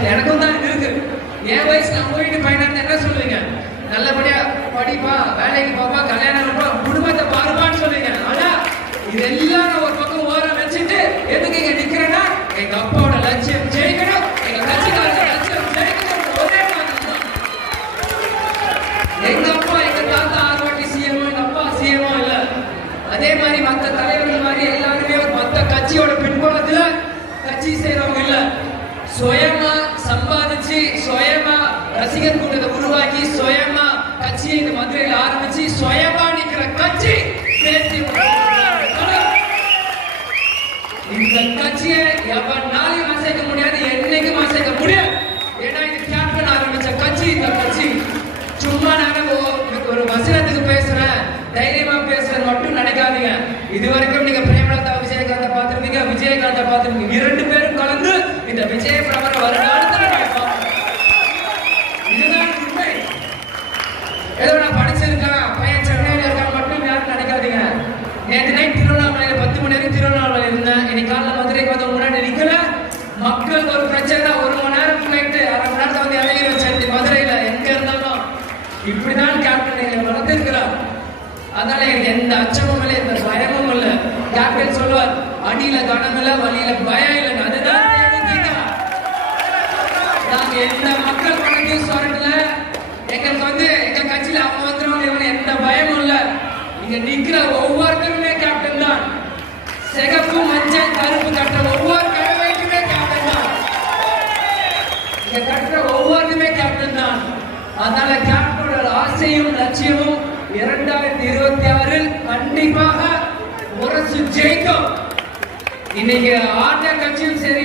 வயசுல எனக்கும் தான் இருக்கு. என் வயசுல நம்ம வீட்டு பையனா என்ன சொல்லுவீங்க? நல்லபடியா படிப்பா, வேலைக்கு போப்பா, கல்யாணம் பண்ணா, குடும்பத்தை பாருப்பான்னு சொல்லுவீங்க. ஆனா இதெல்லாம் ஒரு பக்கம் ஓரம் வச்சுட்டு எதுக்கு இங்க நிக்கிறேன்னா எங்க அப்பாவோட லட்சியம் ஜெயிக்கணும், எங்க கட்சிக்காரங்க லட்சியம் ஜெயிக்கணும். ஒரே மாதிரி எங்க அப்பா எங்க தாத்தா ஆர்வாட்டி சிஎம், எங்க அப்பா சிஎம் இல்ல. அதே மாதிரி மத்த தலைவர்கள் மாதிரி எல்லாருமே மத்த கட்சியோட பின்புலத்துல கட்சி செய்யறவங்க இல்ல. சுயமா சம்பாதிச்சு, சுயமா ரசிகர் கூட்டத்தை உருவாக்கி, சுயமா கட்சியை இந்த மதுரையில் ஆரம்பிச்சு சுயமா நிக்கிற கட்சி இந்த கட்சியை எவனாலையும் அசைக்க முடியாது, என்னைக்கும் அசைக்க முடியாது. ஏன்னா இது கேப்டன் ஆரம்பிச்ச கட்சி. இந்த கட்சி சும்மா நாங்க ஒரு வசனத்துக்கு பேசுறேன், தைரியமா பேசுறேன் மட்டும் நினைக்காதீங்க. இதுவரைக்கும் நீங்க பிரேமலதா விஜயகாந்த பார்த்திருப்பீங்க, விஜயகாந்த பார்த்திருப்பீங்க. இரண்டு பேரும் கலந்து இந்த விஜய பிரபல வருடாந்திர இதுதான் உண்மை. ஏதோ நான் படிச்சிருக்கேன், பையன் சென்னையில இருக்கான் மட்டும் யாரும் நினைக்காதீங்க. நேற்று நைட் திருவண்ணாமலையில 10 மணி நேரம் திருவண்ணாமலை இருந்தேன். இன்னைக்கு காலைல மதுரைக்கு வந்து முன்னாடி நிக்கல. மக்களுக்கு ஒரு பிரச்சனை, 1 மணி நேரம் ஃபிளைட்டு, அரை மணி நேரத்தை வந்து இறங்கி வச்சு மதுரையில எங்க இருந்தாலும் இப்படிதான் கேப்டன் எங்களை வளர்த்திருக்கிறார். அதனால எனக்கு எந்த அச்சமும் இல்லை, எந்த பயமும் இல்லை. கேப்டன் சொல்லுவார், அடியில கனம் இல்லை, வழியில பயம் இல்லைங்க. அதுதான் நாங்க எந்த மக்கள் பணத்தையும் சொல்லல. எங்களுக்கு வந்து எங்க கட்சியில அவங்க வந்துருவாங்க, எந்த பயமும் இல்லை. இங்க நிக்கிற ஒவ்வொருத்தருமே கேப்டன் தான். சிகப்பு மஞ்சள் கருப்பு கட்டுற ஒவ்வொரு கடமைக்குமே கேப்டன் தான். இங்க கட்டுற ஒவ்வொருத்துமே கேப்டன் தான். அதனால கேப்டனோட ஆசையும் லட்சியமும் 2026 கண்டிப்பாக முரசு ஜெயிக்கும். இன்னைக்கு ஆட்ட கட்சியும் சரி